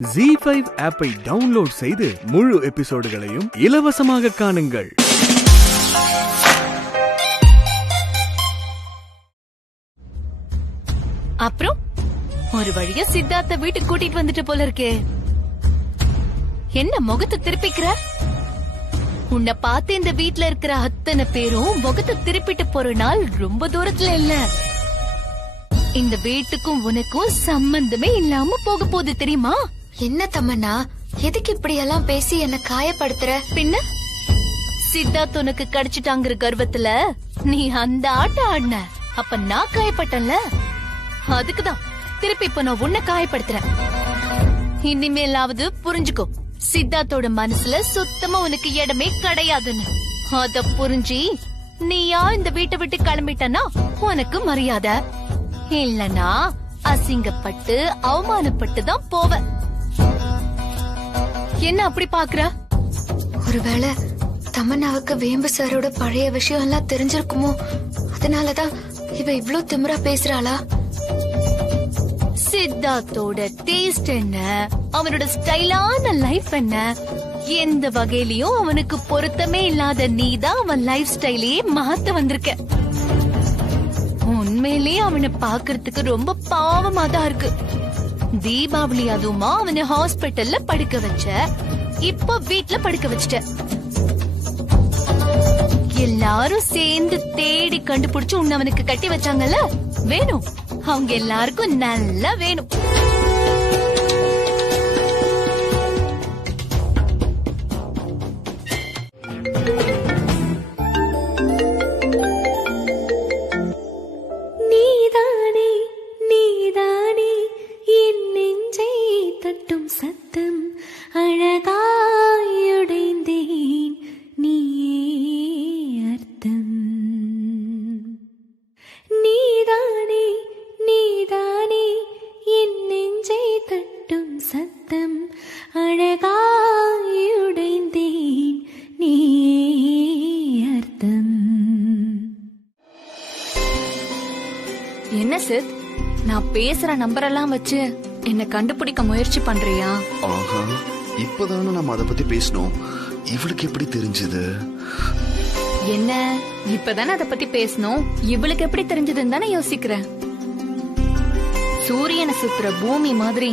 ZEE5 ஆப்பை download செய்து முழு எபிசோடுகளையும் இலவசமாக காணுங்கள். அப்புறம் ஒரு வழியா சித்தார்த்த வீட்டுக்கு கூட்டிட்டு வந்துட்டு போல இருக்கே. என்ன முகத்தை திருப்பிக்கிற? உன்னை பார்த்து இந்த வீட்ல இருக்கிற அத்தனை பேரும் முகத்தை திருப்பிட்டு போற நாள் ரொம்ப தூரத்துல இல்ல. இந்த வீட்டுக்கும் உனக்கும் சம்பந்தமே இல்லாம போக போகுது தெரியுமா? என்ன தமன்னா, எதுக்கு இப்படி எல்லாம் பேசி என்ன காயப்படுத்துற? பின்ன சித்தார்த் உனக்கு கிடைச்சிட்டாங்கிற கர்வத்துல நீ அந்த ஆட்டம் ஆடின. அப்ப நான் காயப்பட்டேன்ல, அதுக்குதான் திருப்பி இப்ப நான் உன்னை காயப்படுத்துறேன். இனிமேலாவது புரிஞ்சுக்கோ, சித்தார்த்தோட மனசுல சுத்தமா உனக்கு இடமே கிடையாதுன்னு. அத புரிஞ்சி நீயா இந்த வீட்டை விட்டு கிளம்பிட்டனா உனக்கு மரியாதை, இல்லனா அசிங்கப்பட்டு அவமானப்பட்டு தான் போவ. என்ன அப்படி பாக்குற? ஒருவேளை தமன்னாவுக்கு வேம்பு சாரோட பழைய விஷயம் எல்லாம் தெரிஞ்சிருக்குமோ? அதனாலதான் இவ இவ்ளோ திமிரா பேசுறாளா? சித்தார்த்தோட டேஸ்ட் என்ன, அவனோட ஸ்டைலான லைஃப் என்ன, எந்த வகையிலயும் அவனுக்கு பொருத்தமே இல்லாத நீதான் அவன் லைஃப் ஸ்டைலையே மாத்த வந்திருக்க. உண்மையிலேயே அவனை பாக்குறதுக்கு ரொம்ப பாவமா தான் இருக்கு. தீபாவளி அதுவுமா அவனை ஹாஸ்பிட்டல்ல படுக்க வச்ச, இப்ப வீட்ல படுக்க வச்சிட்ட. எல்லாரும் சேர்ந்து தேடி கண்டுபிடிச்சு உன்னை அவனுக்கு கட்டி வச்சாங்கல்ல, வேணும், அவங்க எல்லாருக்கும் நல்லா வேணும். என்ன சித், நான் பேசுற நம்பர் எல்லாம் வச்சு என்ன கண்டுபிடிக்க முயற்சி பண்றியா? ஆஹா, இப்பதானே நம்ம அத பத்தி பேசணும். இவளுக்கு எப்படி தெரிஞ்சது? என்ன இப்பதானே அத பத்தி பேசணும், இவளுக்கு எப்படி தெரிஞ்சதுன்னு தானே யோசிக்கிறேன். சூரியனை சுத்துற பூமி மாதிரி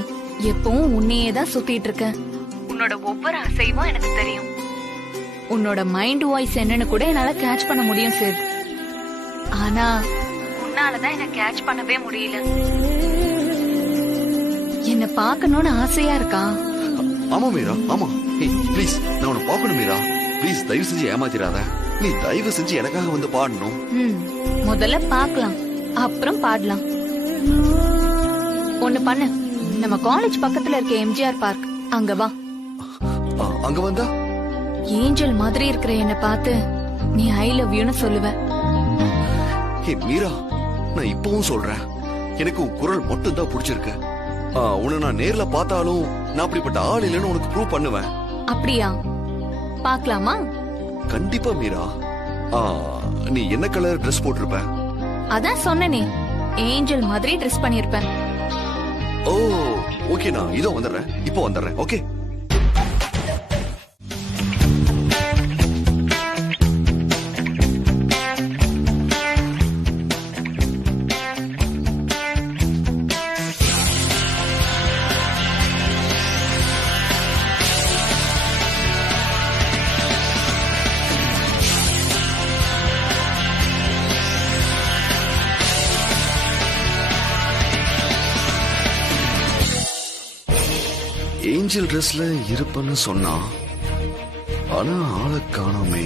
எப்பவும் உன்னையே தான் சுத்திட்டு இருக்க. உன்னோட ஒவ்வொரு அசைவும் எனக்கு தெரியும். உன்னோட மைண்ட் வாய்ஸ் என்னன்னு கூட என்னால கேட்ச் பண்ண முடியும் சித். ஆனா உன்னாலதான் என்ன கேட்ச் பண்ணவே முடியல. என்ன பாக்கணும்னு ஆசையா இருக்கா? ஆமா மீரா, ஆமா. ப்ளீஸ், நான் உன்னை பாக்கணும் மீரா. ப்ளீஸ் தயவு செஞ்சு ஏமாத்திராத. நீ தயவு செஞ்சு எனக்காக வந்து பாடணும். முதல்ல பாக்கலாம், அப்புறம் பாடலாம். ஒண்ணு பண்ணு, நம்ம காலேஜ் பக்கத்துல இருக்க எம்ஜிஆர் பார்க், அங்க வா. அங்க வந்தா ஏஞ்சல் மாதிரி இருக்கிற என்ன பார்த்து நீ ஐ லவ் யூன்னு சொல்லுவ. மீரா, நான் இப்பவும் சொல்றேன், எனக்கு உன் குரல் மட்டும் தான் பிடிச்சிருக்கு. உன்னை நான் நேர்ல பார்த்தாலும் நான் அப்படிப்பட்ட ஆள் இல்லைன்னு உனக்கு ப்ரூவ் பண்ணுவேன். அப்படியா? பாக்கலாமா? கண்டிப்பா மீரா. நீ என்ன கலர் ட்ரெஸ் போட்டிருப்ப? அதான் சொன்னனே, ஏஞ்சல் மாதிரி ட்ரெஸ் பண்ணிருப்பேன். ஓ ஓகே, நான் இதோ வந்துடுறேன், இப்போ வந்துடுறேன். ஓகே. ஏஞ்சல் ட்ரெஸ்ல இருப்பன்னு சொன்னா, ஆனா ஆளை காணோமே.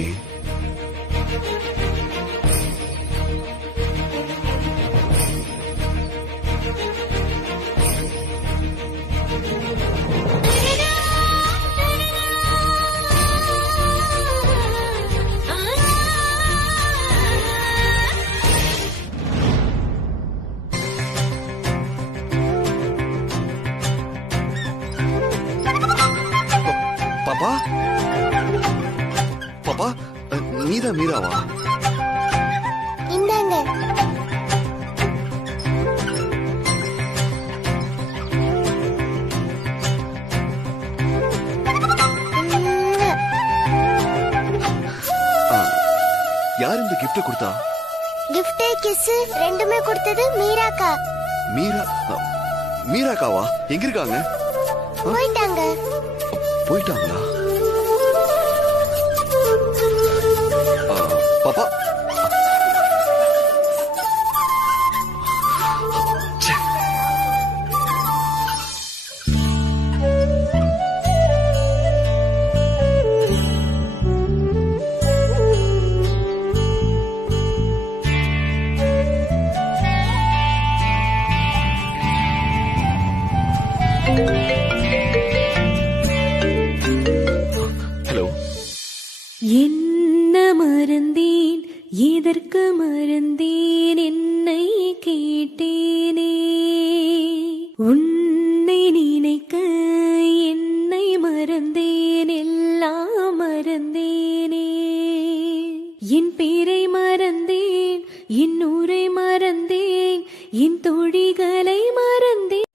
பாப்பா, பாப்பா, நீதான் மீராவா? இந்தாங்க. கிஃப்ட் கொடுத்தா? கிஃப்ட் கிஸ் ரெண்டுமே கொடுத்தது மீராக்கா. மீராக்காவா? எங்க இருக்காங்க? போயிட்டாங்களா? பாப்பா என்ன மறந்தேன், எதற்கு மறந்தேன், என்னை கேட்டேனே. உன்னை நினைக்க என்னை மறந்தேன், எல்லாம் மறந்தேனே. என் பேரை மறந்தேன், என் ஊரை மறந்தேன், என் தோழிகளை மறந்தேன்.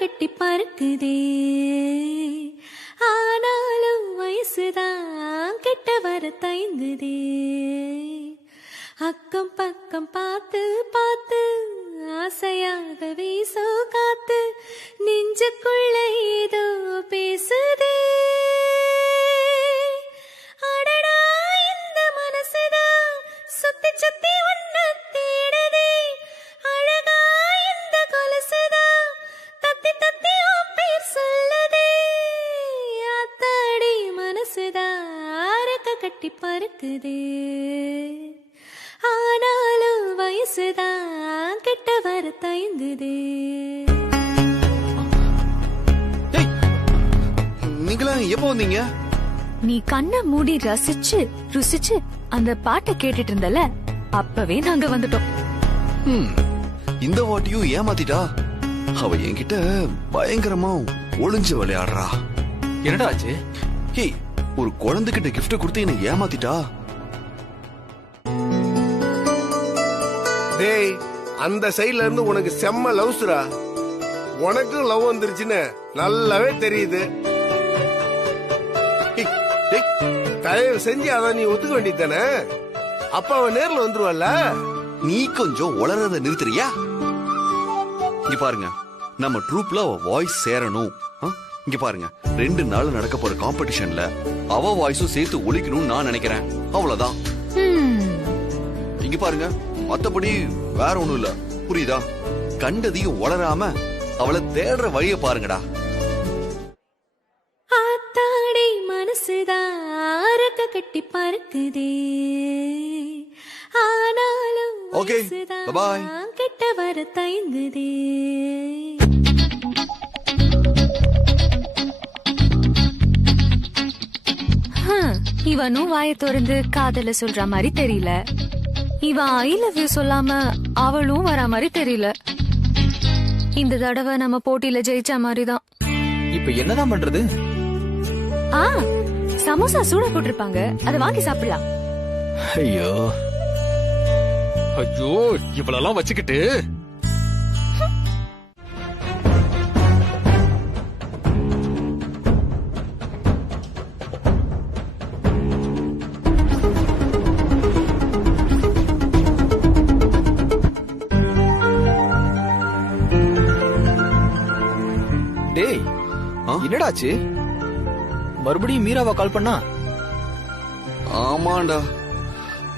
கட்டி பறக்குதே, ஆனாலும் வயசுதான் கெட்ட வர தயங்குதே. அக்கம் பக்கம் பார்த்து பார்த்து ஆசையாக வீசோ காத்து நெஞ்சுக்குள்ள ஏதோ பேசுதே. அடடா இந்த மனசுதான் சுத்தி சுத்தி ஒன்ன தேடுதே. அழகா இந்த கொலுசுதான் தத்தி தத்தி உன் பேர் சொல்லுதே. அத்தாடி மனசுதான் அரக்க கட்டி பறக்குதே, ஆனாலும் வயசுதான் கெட்ட வர தயங்குதே. நீங்களா எப்போ வந்தீங்க? நீ கண்ணை மூடி ரசிச்சு ருசிச்சு அந்த பாட்டை கேட்டுட்டு இருந்தல, அப்பவே நாங்க வந்துட்டோம். இந்த வாட்டியும் ஏமாத்திட்டா. அவ என்கிட்ட பயங்கரமா ஒளிஞ்சு விளையாடுறா. என்னடா ஆச்சு? ஹே, ஒரு குழந்தைகிட்ட கிஃப்ட் கொடுத்து என்ன ஏமாத்திட்டா. டேய், அந்த சைடுல இருந்து உனக்கு செம்ம லவ்ஸ்ரா. உனக்கும் லவ் வந்துருச்சுன்னு நல்லாவே தெரியுது. தயவு செஞ்சு அத நீ ஒத்துக்க வேண்டியதானே? அப்ப அவன் நேர்ல வந்துருவல்ல. நீ கொஞ்சம் உளறத நிறுத்துறியா? இங்க பாருங்க, நம்ம ட்ரூப்ல அவ வாய்ஸ் சேரணும். இங்க பாருங்க, 2 நாள் நடக்க போற காம்படிஷன்ல அவ வாய்ஸும் சேர்த்து ஒலிக்கணும்னு நான் நினைக்கிறேன். அவ்வளவுதான். இங்க பாருங்க, மத்தபடி வேற ஒண்ணும் இல்ல. புரியுதா? கண்டதையும் வளராம அவளை தேடுற வழிய பாருங்கடா. ஆத்தாடி மனசுதான் அரக்க கட்டி பறக்குதே, ஆனாலும் Okay, bye-bye. கெட்ட வர தயங்குதே. இவனும் வாய திறந்து காதல சொல்ற மாதிரி தெரியல. இவன் ஐ லவ் யூ சொல்லாம அவளும் வர மாதிரி தெரியல. இந்த தடவை நம்ம போட்டியில ஜெயிச்ச மாதிரிதான். இப்ப என்னதான் பண்றது? சமோசா சூட போட்டிருப்பாங்க, அதை வாங்கி சாப்பிடலாம். ஐயோ ஐயோ, இவளெல்லாம் வச்சுக்கிட்டு. டேய், என்னடாச்சு? மறுபடியும் மீராவா கால் பண்ணா? ஆமாண்டா,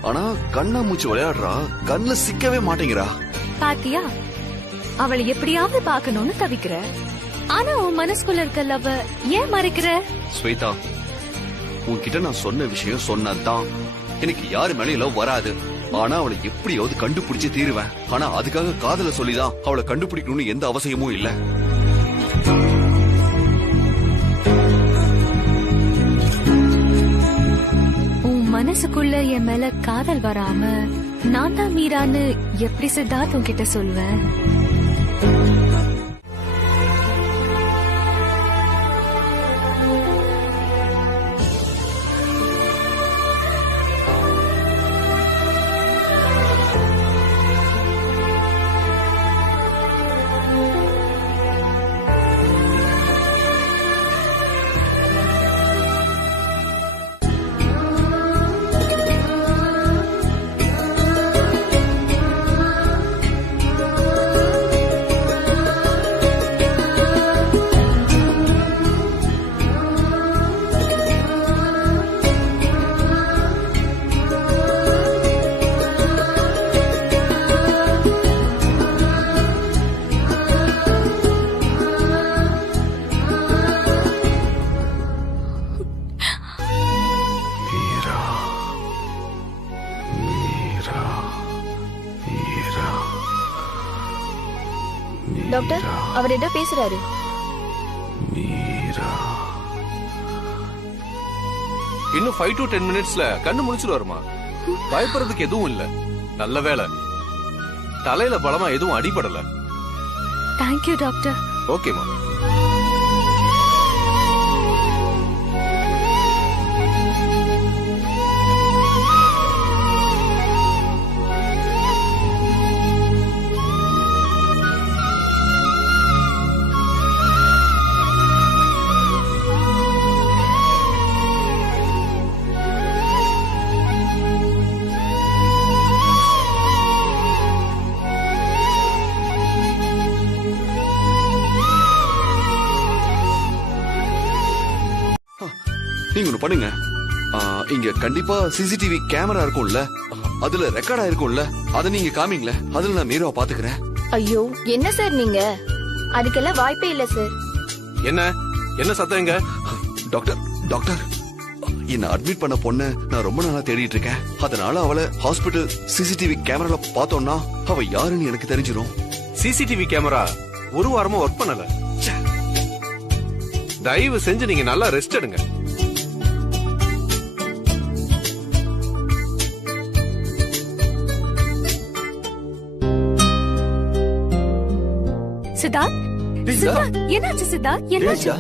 ஆனா கண்ணா மூச்சு விளையாடுறா. கண்ணுல சிக்கவே மாட்டேங்கிறா. பாத்தியா, அவளை எப்படியாவது பாக்கணும்னு தவிக்கிற. ஆனா உன் மனசுக்குள்ள இருக்க லவ் ஏன் மறைக்கிற? ஸ்வேதா, உன்கிட்ட நான் சொன்ன விஷயம் சொன்னதுதான். எனக்கு யாரு மேலயும் லவ் வராது. ஆனா அவளை எப்படியாவது கண்டுபிடிச்சு தீருவேன். ஆனா அதுக்காக காதல சொல்லிதான் அவளை கண்டுபிடிக்கணும்னு எந்த அவசியமும் இல்ல. உன் மனசுக்குள்ள என் மேல காதல் வராம நான் தான் மீரான்னு எப்படி சித்தார்த் உன்கிட்ட சொல்வேன்? டாக்டர், அவர் என்ன பேசுறாரு? இன்னும் 5 to 10 மினிட்ஸ்ல கண்ணு முழிச்சிருவாருமா. பயப்படுறதுக்கு எதுவும் இல்ல. நல்ல வேலை, தலையில பலமா எதுவும் அடிபடல. Thank you doctor. ஓகேமா. நீங்க ஒண்ணு பண்ணுங்க, இங்க கண்டிப்பா சிசிடிவி கேமரா இருக்கும்ல, அதுல ரெக்கார்ட் ஆயிருக்கும்ல, அத நீங்க காமிங்களே. அதுல நான் மீராவை பாத்துக்கிறேன். ஐயோ, என்ன சார் நீங்க? அதுக்கெல்லாம் வாய்ப்பே இல்ல சார். என்ன சத்தம் எங்க? டாக்டர் டாக்டர், என்ன அட்மிட் பண்ண பொண்ணு நான் ரொம்ப நாளா தேடிட்டு இருக்கேன். அதனால அவளை ஹாஸ்பிட்டல் சிசிடிவி கேமரால பார்த்தோம்னா அவ யாருன்னு எனக்கு தெரிஞ்சிரும். சிசிடிவி கேமரா ஒரு வாரமா ஒர்க் பண்ணல. தயவு செஞ்சு நீங்க நல்லா ரெஸ்ட் எடுங்க. சித்தார்த், சித்தார்த், என்னாச்சு சித்தார்த்? என்னாச்சு?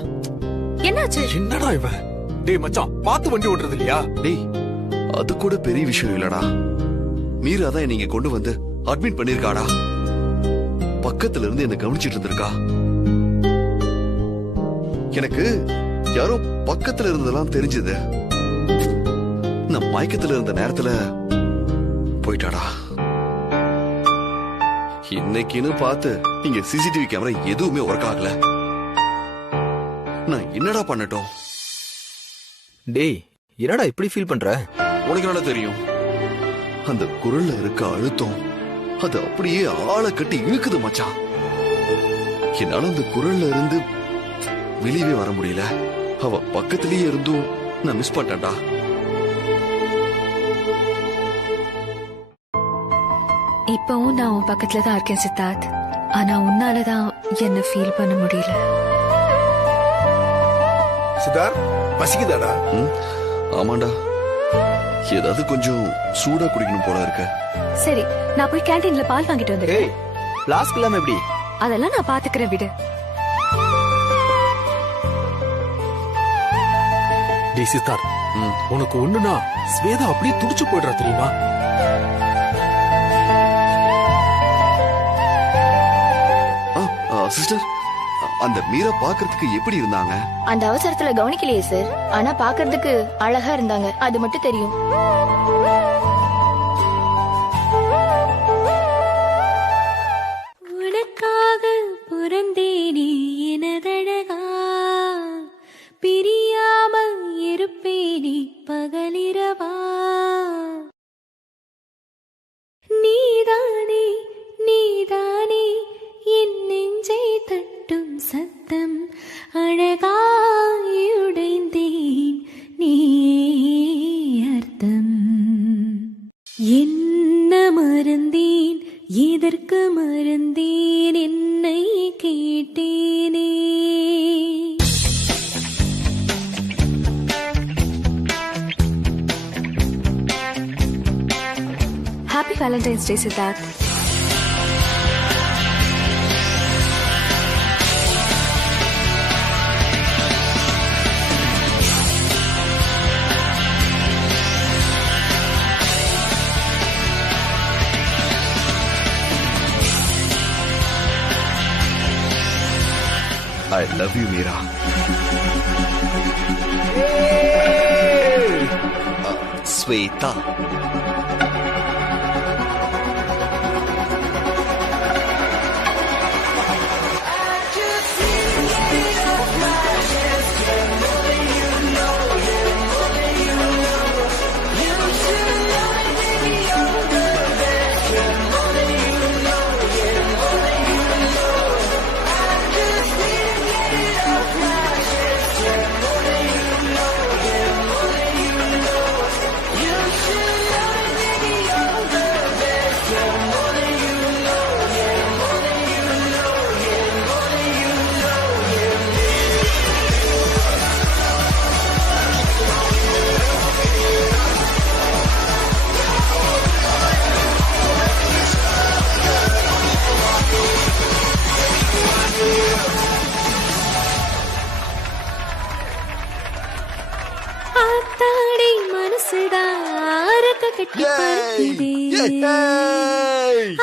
என்னாச்சு? என்னடா இவன்? டேய் மச்சான், பாத்து வண்டி ஓட்டுறது இல்லையா? டேய், அது கூட பெரிய விஷயம் இல்லடா. மீரா தான் நீங்க கொண்டு வந்து அட்மிட் பண்ணிருக்காடா. பக்கத்துல இருந்து என்ன கவனிச்சிட்டு இருந்திருக்கா. எனக்கு யாரோ பக்கத்துல இருந்ததெல்லாம் தெரிஞ்சது. நான் மயக்கத்துல இருந்த நேரத்துல போயிட்டாடா. இன்னைக்குன்னு பார்த்து இங்க சிசிடிவி கேமரா எதுவுமே ஒர்க் ஆகல. நான் என்னடா பண்ணட்டும்? டேய், என்னடா இப்படி ஃபீல் பண்ற? உனக்கு என்ன தெரியும்? அந்த குரல்ல இருக்க அழுத்தம் அது அப்படியே ஆளை கட்டி இழுக்குது மச்சான். என்னால அந்த குரல்ல இருந்து வெளியவே வர முடியல. அவ பக்கத்திலேயே இருந்தும் நான் மிஸ் பண்ணிட்டேன்டா. இப்பவும் நான் உன் பக்கத்துல தான் இருக்கேன் சித்தார்த். ஆனா உன்னாலதான் என்ன ஃபீல் பண்ண முடியல. சித்தார்த், பசிக்குதாடா? ஆமாண்டா, ஏதாவது கொஞ்சம் சூடா குடிக்கணும் போல இருக்க. சரி, நான் போய் கேண்டீன்ல பால் வாங்கிட்டு வந்துடுறேன். பிளாஸ்க் இல்லாம எப்படி? அதெல்லாம் நான் பாத்துக்கிறேன், விடு. டேய் சித்தார்த், உனக்கு ஒண்ணுனா ஸ்வேதா அப்படியே துடிச்சு போயிடுறா தெரியுமா? சிஸ்டர், அந்த மீரா பாக்குறதுக்கு எப்படி இருந்தாங்க? அந்த அவசரத்துல கவனிக்கலையே சார். ஆனா பாக்குறதுக்கு அழகா இருந்தாங்க, அது மட்டும் தெரியும். உனக்காக பிறந்தேனே எனதழகா, பிரியாமல் இருப்பேனே பகலிரவா. நீதானே நீதானே என் நெஞ்சை தட்டும் சத்தம், அழகாயுடைந்தேன் நீ அர்த்தம். என்ன மறந்தேன், எதற்கு மறந்தேன், என்னை கேட்டேனே. Happy Valentine's Day Siddharth. I love you, Meera. Sweta.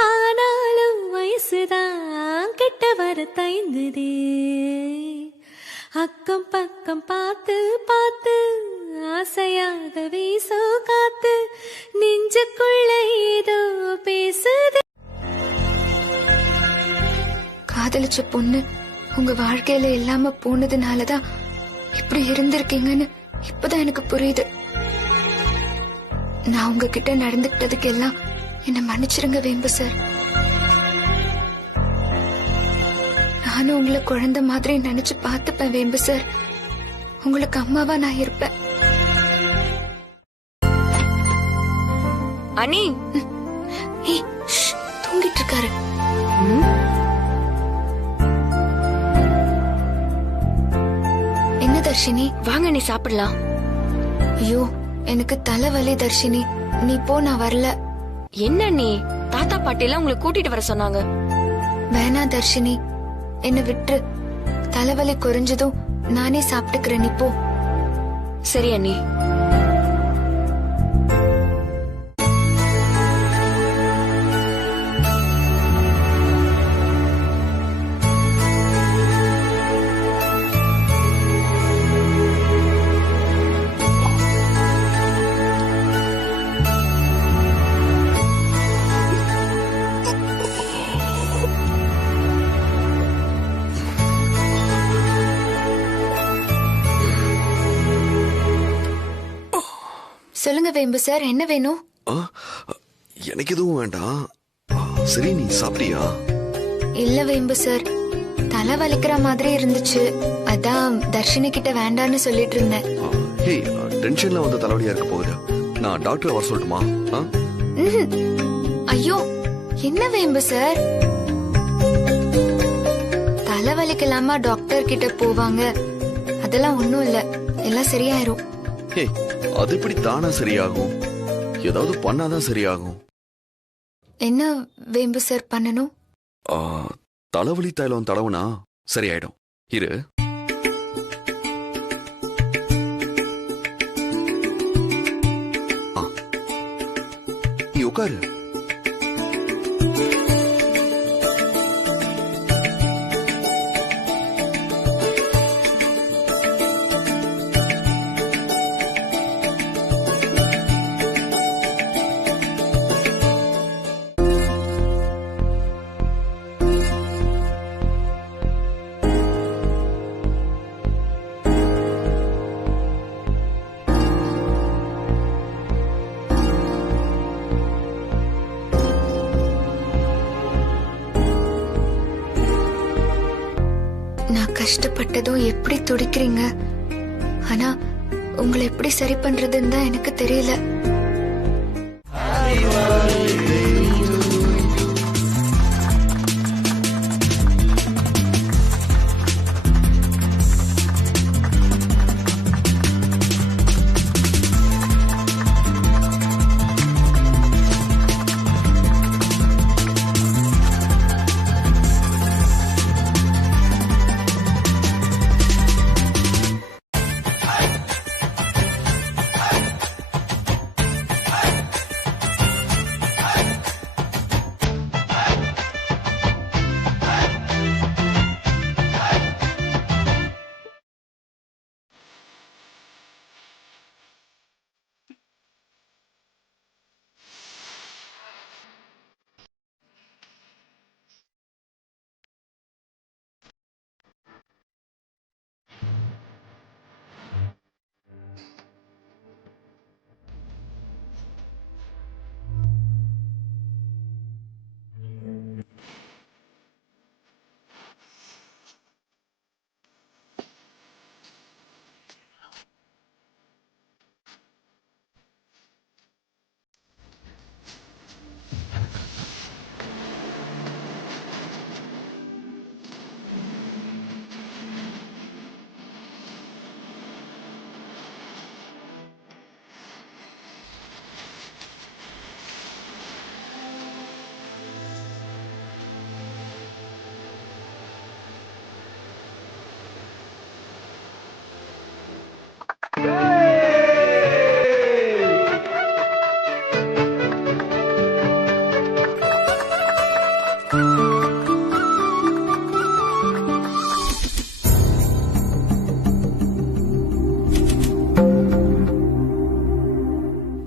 ஆனாலும் வயசுதான் கெட்ட வர தைந்ததே. அக்கம் பக்கம் பார்த்து பார்த்து ஆசையாக வீசோ காத்து நெஞ்சுக்குள்ள ஏதோ பேசுது. காதலிச்ச பொண்ணு உங்க வாழ்க்கையில இல்லாம போனதுனாலதான் இப்படி இருந்திருக்கீங்கன்னு இப்பதான் எனக்கு புரியுது. நான் உங்ககிட்ட நடந்துகிட்டதுக்கு எல்லாம் என்ன மன்னிச்சிருங்க வேம்பு சார். நானும் உங்களை குழந்தை மாதிரி நினைச்சு பார்த்துப்பேன் வேம்பு சார். உங்களுக்கு அம்மாவா நான் இருப்பேன். அனி தூங்கிட்டு இருக்காரு. என்ன தர்ஷினி? வாங்க நீ சாப்பிடலாம். ஐயோ எனக்கு தலைவலி தர்ஷினி, நீ போ, நான் வரல. என்ன நீ? தாத்தா பாட்டி எல்லாம் உங்களை கூட்டிட்டு வர சொன்னாங்க. வேணா தர்ஷினி, என்ன விட்டு. தலைவலி குறைஞ்சதும் நானே சாப்பிட்டுக்கிறேன், நீ போ. சரி அண்ணி. சொல்லுங்க வேம்பு சார், என்ன வேணும்? எனக்கு எதுவும் வேண்டாம். சரி, நீ சாப்பிட்டியா? இல்ல வேம்பு சார், தலை வலிக்கிற மாதிரி இருந்துச்சு, அதான் தர்ஷினி கிட்ட வேண்டான்னு சொல்லிட்டு இருந்தேன். ஹே, டென்ஷன்ல வந்து தலைவலியா இருக்க போகுது. நான் டாக்டர் வர சொல்லட்டுமா? ஐயோ என்ன வேம்பு சார், தலை வலிக்கலாமா டாக்டர் கிட்ட போவாங்க? அதெல்லாம் ஒண்ணும் இல்ல, எல்லாம் சரியாயிரும். ஹே, அது இப்படி தானா சரியாகும்? ஏதாவது பண்ணாதான் சரியாகும். என்ன வேம்பு சார் பண்ணணும்? தலைவலி தைலம் தடவுனா சரியாயிடும். இரு. நீ உட்காரு. நான் கஷ்டப்பட்டதும் எப்படி துடிக்கிறீங்க, ஆனா உங்களை எப்படி சரி பண்றதுன்னு தான் எனக்கு தெரியல.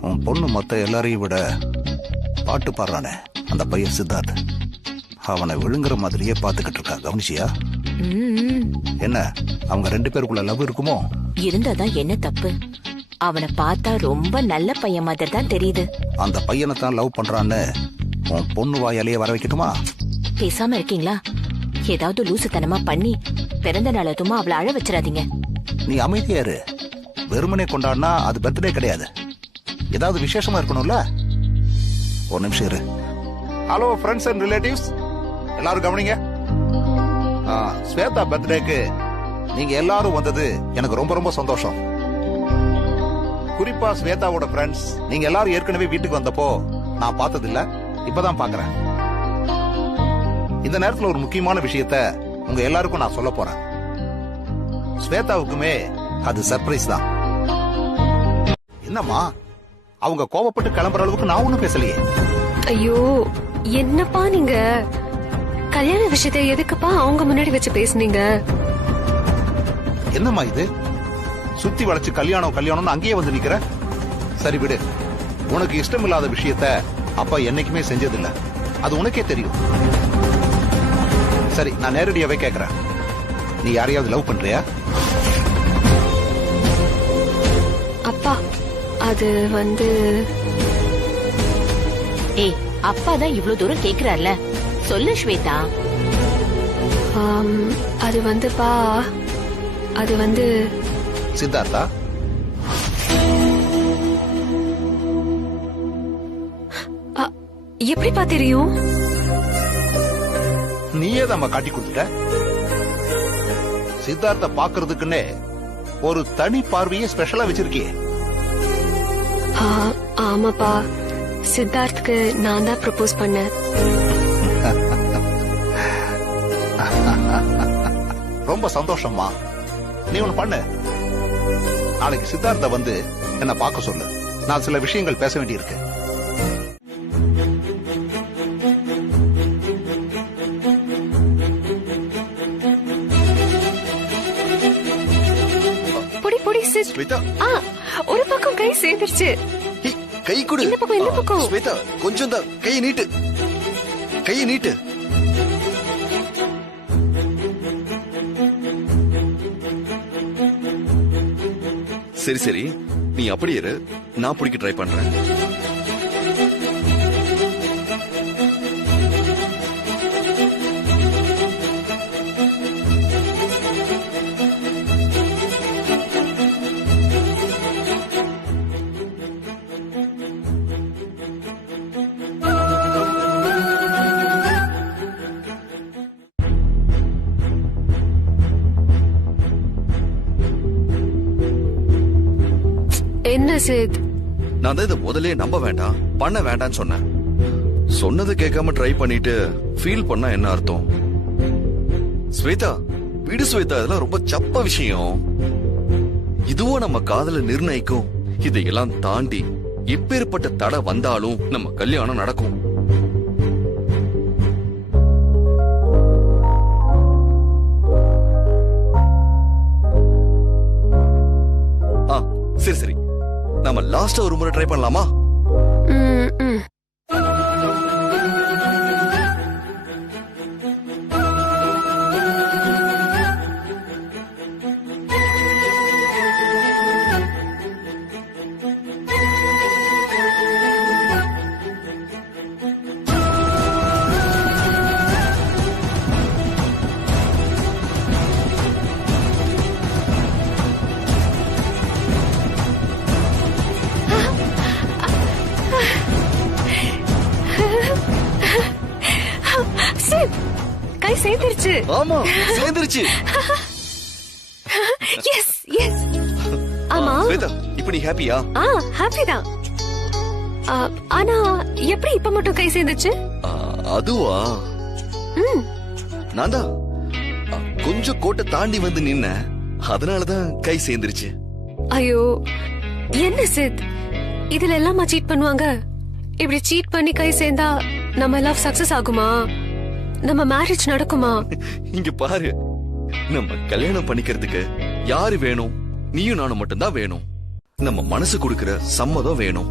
உன் பொண்ணு மத்த எல்லாரையும் விட பாட்டு பாடுறானே அந்த பையன் சித்தார்த், அவனை விழுங்குற மாதிரியே பாத்துக்கிட்டு இருக்கா. கவனிச்சியா? என்ன அவங்க 2 பேருக்குள்ள லவ் இருக்குமோ? இருந்தாதான் என்ன தப்பு? அவனை பார்த்தா ரொம்ப நல்ல பையன் மாதிரி தான் தெரியுது. அந்த பையனை தான் லவ் பண்றான்னு உன் பொண்ணு வாயாலேயே வர வைக்கட்டுமா? பேசாம இருக்கீங்களா? ஏதாவது லூசுத்தனமா பண்ணி பிறந்த நாள் அதுமா அவளை அழ வச்சிடாதீங்க. நீ அமைதியா இரு. வெறுமனே கொண்டாடினா அது பர்த்டே கிடையாது, ஏதாவது விசேஷமா இருக்கணும்ல. ஒரு நிமிஷம் இரு. ஹலோ ஃப்ரெண்ட்ஸ் அண்ட் ரிலேட்டிவ்ஸ், எல்லாரும் கவனிங்க. ஸ்வேதா பர்த்டேக்கு நீங்க எல்லாரும் வந்தது எனக்கு ரொம்ப ரொம்ப சந்தோஷம். குறிப்பா ஸ்வேதாவோட ஃப்ரெண்ட்ஸ், நீங்க எல்லாரும் ஏற்கனவே வீட்டுக்கு வந்தப்போ நான் பார்த்தது இல்ல, இப்பதான் பாக்குறேன். இந்த நேரத்துல ஒரு முக்கியமான விஷயத்த உங்க எல்லாருக்கும் நான் சொல்ல போறேன். ஸ்வேதாவுக்குமே அது சர்ப்ரைஸ் தான். என்னம்மா அவங்க கோபப்பட்டு கிளம்புற அளவுக்கு நான் ஒண்ணும் பேசலையே. ஐயோ என்னப்பா நீங்க கல்யாண விஷயத்தை எதுக்குப்பா அவங்க முன்னாடி வச்சு பேசுனீங்க? என்னம்மா இது, சுத்தி வளைச்சு கல்யாணம் கல்யாணம்னு அங்கேயே வந்து நிக்கிற? சரி விடு, உனக்கு இஷ்டம் இல்லாத விஷயத்த அப்பா என்னைக்குமே செஞ்சதில்லை, அது உனக்கே தெரியும். சரி நான் நேரடியாவே கேக்குறேன், நீ யாரையாவது லவ் பண்றியா? அப்பா அது வந்து ஏய், அப்பா தான் இவ்வளவு தூரம் கேக்குறாருல, சொல்லு ஸ்வேதா. அது வந்துப்பா, அது வந்து சித்தார்த்தா. எப்படிப்பா தெரியும்? நீயே தான் காட்டி கொடுத்துட்ட. சித்தார்த்த பாக்குறதுக்குன்னே ஒரு தனி பார்வையை ஸ்பெஷலா வச்சிருக்கியே. ஆமாப்பா, சித்தார்த்துக்கு நான் தான் ப்ரப்போஸ் பண்ணேன். ரொம்ப சந்தோஷம்மா. நீ ஒண்ணு பண்ணு, நாளைக்கு சித்தார்த்த வந்து என்ன பார்க்க சொல்லு, நான் சில விஷயங்கள் பேச வேண்டியிருக்கு. பொடி பொடி ஒரு பக்கம் கை சேர்ந்துருச்சு. கை கொடு. இந்த பக்கம் இந்த பக்கம். ஸ்வேதா கொஞ்சம் தான் கையை நீட்டு, கையை நீட்டு. சரி சரி, நீ அப்படி இரு, நான் பிடிக்க ட்ரை பண்றேன். என்ன சேத், நான் தான் இதை முதலே நம்ப வேண்டாம், பண்ண வேண்டாம்னு சொன்னேன். சொன்னது கேட்காம ட்ரை பண்ணிட்டு ஃபீல் பண்ணா என்ன அர்த்தம்? ஸ்வேதா விடு ஸ்வேதா, இதெல்லாம் ரொம்ப சப்ப விஷயம். இதுவும் நம்ம காதல நிர்ணயிக்கும். இதையெல்லாம் தாண்டி எப்பேற்பட்ட தடை வந்தாலும் நம்ம கல்யாணம் நடக்கும். சரி சரி, நம்ம லாஸ்டா ஒரு முறை ட்ரை பண்ணலாமா? கை சேர்ந்துருச்சு. ஆமா சேர்ந்துருச்சு. Yes yes. ஆமா ஸ்வேதா, இப்போ நீ ஹாப்பியா? ஹாப்பி தான். ஆனா எப்படி இப்ப மட்டும் கை சேர்ந்துச்சு? அதுவா, நான் தான் கொஞ்சம் கோட்டை தாண்டி வந்து நின்ன, அதனாலதான் கை சேர்ந்துருச்சு. ஐயோ என்ன சேத், இதுல எல்லாமா சீட் பண்ணுவாங்க? இப்படி சீட் பண்ணி கை சேர்ந்தா நம்ம லவ் சக்சஸ் ஆகுமா? நம்ம மேரேஜ் நடக்குமா? இங்க பாரு, நம்ம கல்யாணம் பண்ணிக்கிறதுக்கு யாரு வேணும்? நீயும் நானும் மட்டும்தான் வேணும். நம்ம மனசு கொடுக்கிற சம்மதம் வேணும்.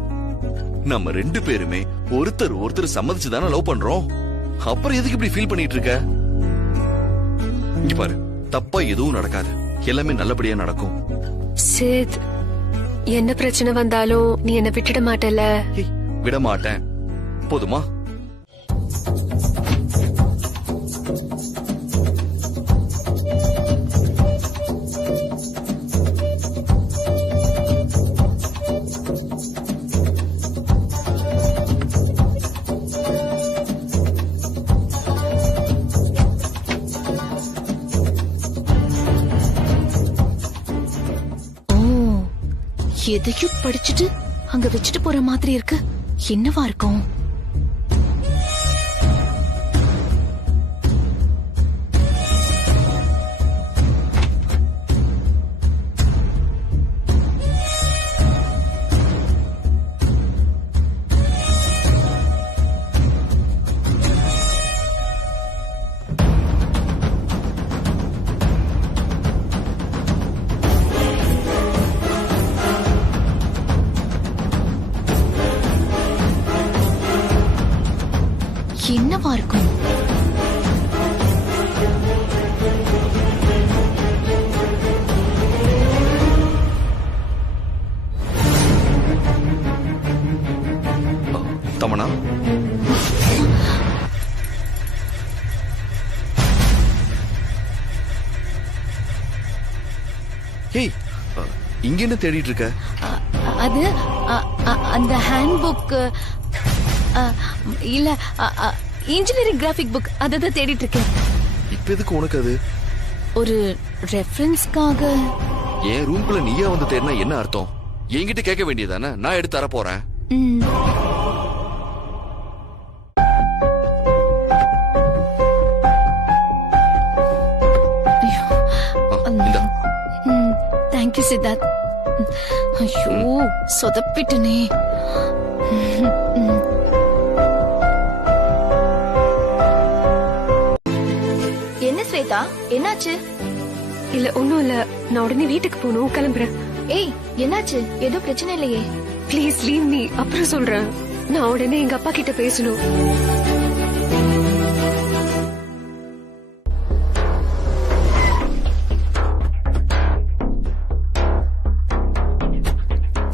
நம்ம 2 பேருமே ஒருத்தர் சம்மதிச்சுதானே லவ் பண்றோம். அப்புறம் எதுக்கு இப்படி ஃபீல் பண்ணிட்டு இருக்க? இங்க பாரு, தப்பா எதுவும் நடக்காது, எல்லாமே நல்லபடியா நடக்கும். சித், என்ன பிரச்சனை வந்தாலும் நீ என்ன விட்டுட மாட்டல? விட மாட்டேன், போதுமா? எதையும் படிச்சுட்டு அங்க வச்சுட்டு போற மாதிரி இருக்கு. என்னவா இருக்கும்? என்னவா இருக்கும்? தமனா, ஏய், இங்க என்ன தேடிட்டு இருக்க? அது அந்த ஹேண்ட் புக் இல்ல, இன்ஜினியரிங் கிராஃபிக் புக், அததான் தேடிட்டு இருக்கேன். இப்ப எதுக்கு உனக்கு அது? ஒரு ரெஃபரன்ஸ்க்காக. என் ரூம்குள்ள நீயா வந்து தேடினா என்ன அர்த்தம்? என்கிட்ட கேட்க வேண்டியதானே, நான் எடுத்து தர போறேன். தேங்க்யூ சித்தார்த். ஐயோ, சொதப்பிட்டனே. என்ன ஸ்வேதா, என்னாச்சு? இல்ல ஒண்ணும் இல்ல, நான் உடனே வீட்டுக்கு போகணும், கிளம்புறேன். ஏய், என்னாச்சு? ஏதோ பிரச்சனை இல்லையே? ப்ளீஸ் லீவ் மீ, அப்புறம் சொல்றேன். நான் உடனே எங்க அப்பா கிட்ட பேசணும்.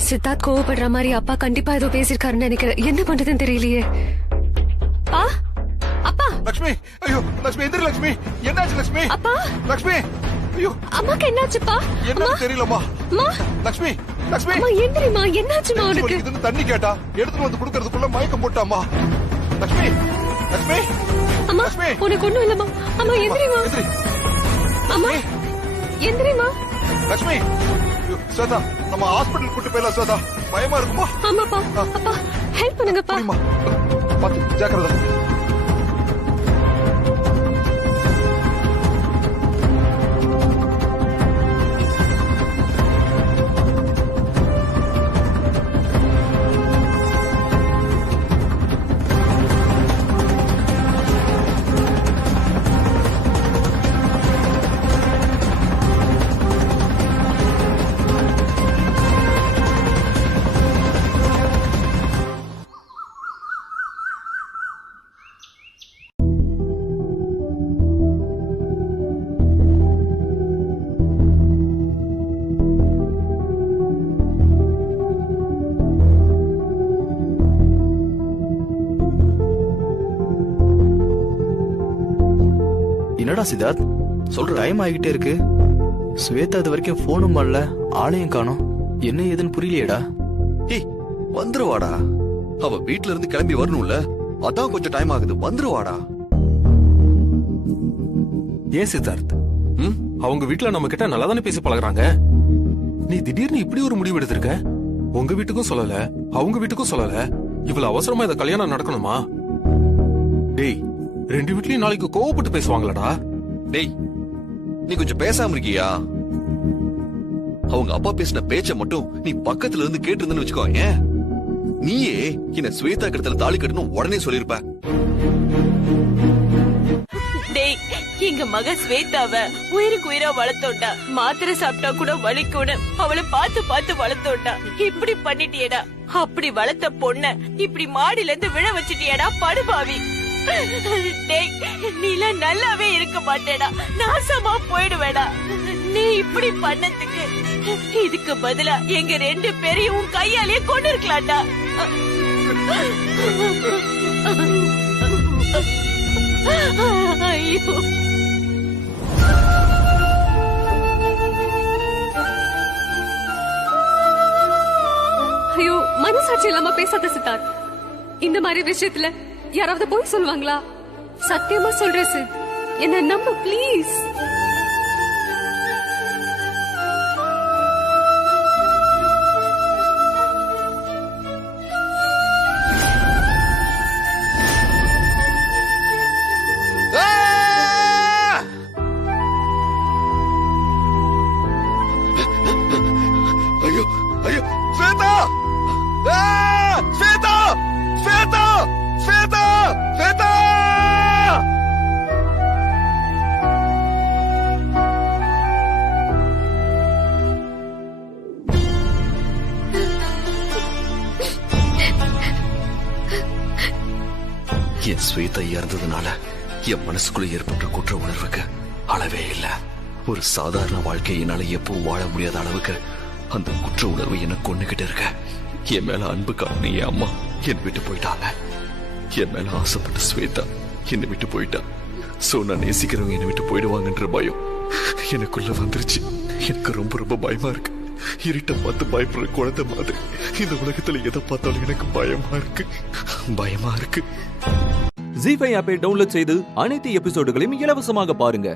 சித்தார்த் கோவப்படுற மாதிரி அப்பா கண்டிப்பா ஏதோ பேசிருக்காருன்னு நினைக்கிறேன். என்ன பண்றதுன்னு தெரியலையே. அப்பா, லட்சுமி, ஐயோ லட்சுமி, எந்திரி லட்சுமி. என்னாச்சு லட்சுமி? அப்பா, லட்சுமி, ஐயோ அம்மாக்கு என்னாச்சுப்பா? என்னன்னு தெரியலம்மா. லட்சுமி, லட்சுமி, அம்மா எந்திரிமா, என்னாச்சுமா உனக்கு? இதுன்னு தண்ணி கேட்டா எடுத்துட்டு வந்து குடுக்கறதுக்குள்ள மயக்கம் போட்டாமா. லட்சுமி, லட்சுமி, அம்மா, உனக்கு ஒண்ணும் இல்லம்மா. அம்மா எந்திரிமா. அம்மா எந்திரிமா. லட்சுமி, ஸ்வேதா, நம்ம ஹாஸ்பிடல் கூட்டு போயிடலாம் ஸ்வேதா. பயமா இருக்குமா? ஆமாப்பா. அப்பா ஹெல்ப் பண்ணுங்கப்பா. பாத்து ஜாக்கிரதா. என்னடா சித்தார்த், சொல்ற டைம் ஆகிட்டே இருக்கு. ஸ்வேதா இது வரைக்கும் போனும் பண்ணல, ஆளையும் காணோம். என்ன ஏதுன்னு புரியலையேடா. ஏய், வந்துருவாடா. அவ வீட்ல இருந்து கிளம்பி வரணும்ல, அதான் கொஞ்சம் டைம் ஆகுது. வந்துருவாடா. ஏன் சித்தார்த், அவங்க வீட்டுல நம்ம கிட்ட நல்லா தானே பேசி பழகுறாங்க. நீ திடீர்னு இப்படி ஒரு முடிவு எடுத்திருக்க. உங்க வீட்டுக்கும் சொல்லல, அவங்க வீட்டுக்கும் சொல்லல. இவ்வளவு அவசரமா இந்த கல்யாணம் நடக்கணுமா? டேய், 2 வீட்லயும் நாளைக்கு கோவப்பட்டு பேசுவாங்களடா. டேய், நீ கொஞ்சம் பேசாம இருக்கியா? அவங்க அப்பா பேசின பேச்ச மட்டும் நீ பக்கத்துல இருந்து கேட்டு இருந்தன்னு வச்சுக்கோ. ஏன் நீயே என்ன ஸ்வேதா கிட்ட தாலி கட்டணும் உடனே சொல்லிருப்ப. டேய், எங்க மக ஸ்வேதாவ உயிருக்கு உயிரா வளர்த்தோண்டா. மாத்திரை சாப்பிட்டா கூட வலிக்கூட அவளை பார்த்து பார்த்து வளர்த்தோண்டா. இப்படி பண்ணிட்டியடா. அப்படி வளர்த்த பொண்ண இப்படி மாடில இருந்து விழ வச்சிட்டியடா படுபாவி. டேய், நீலாம் நல்லாவே இருக்க மாட்டேடா, நாசமா போயிடுவேடா. நீ இப்படி பண்ணதுக்கு இதுக்கு பதிலா எங்க 2 பேரையும் உன் கையாலேயே கொண்டு இருக்கலாம்டா. ஐயோ, ஐயோ, மனசாட்சி இல்லாம பேசாத சித்தார்த். இந்த மாதிரி விஷயத்துல யாராவது போய் சொல்லுவாங்களா? சத்தியமா சொல்றேன் சித், என்ன நம்பு ப்ளீஸ். ஐயோ ஐயோ, ஸ்வேதா! ஸ்வேதா! ஸ்வேதா! ஸ்வேதா! ஸ்வேதா! என் ஸ்வேதா இறந்ததுனால என் மனசுக்குள்ள ஏற்பட்ட குற்ற உணர்வுக்கு அளவே இல்ல. ஒரு சாதாரண வாழ்க்கை என்னால எப்பவும் வாழ முடியாத அளவுக்கு அந்த குற்ற உணர்வு என்ன கொண்டுகிட்டு இருக்க. என் மேல அன்பு காரணி என் அம்மா என்னை விட்டு போயிட்டாங்க. என் மேல ஆசைப்பட்ட ஸ்வேதா என்னை விட்டு போயிட்டா. சோ நான் நேசிக்கிறவங்க என்னை விட்டு போயிடுவாங்கன்ற பயம் எனக்குள்ள வந்துருச்சு. எனக்கு ரொம்ப ரொம்ப பயமா இருக்கு. இருட்ட பார்த்து பயப்படுற குழந்தை மாதிரி இந்த உலகத்துல எதை பார்த்தாலும் எனக்கு பயமா இருக்கு, பயமா இருக்கு. ஜீ5 ஆப்பை டவுன்லோட் செய்து அனைத்து எபிசோடுகளையும் இலவசமாக பாருங்க.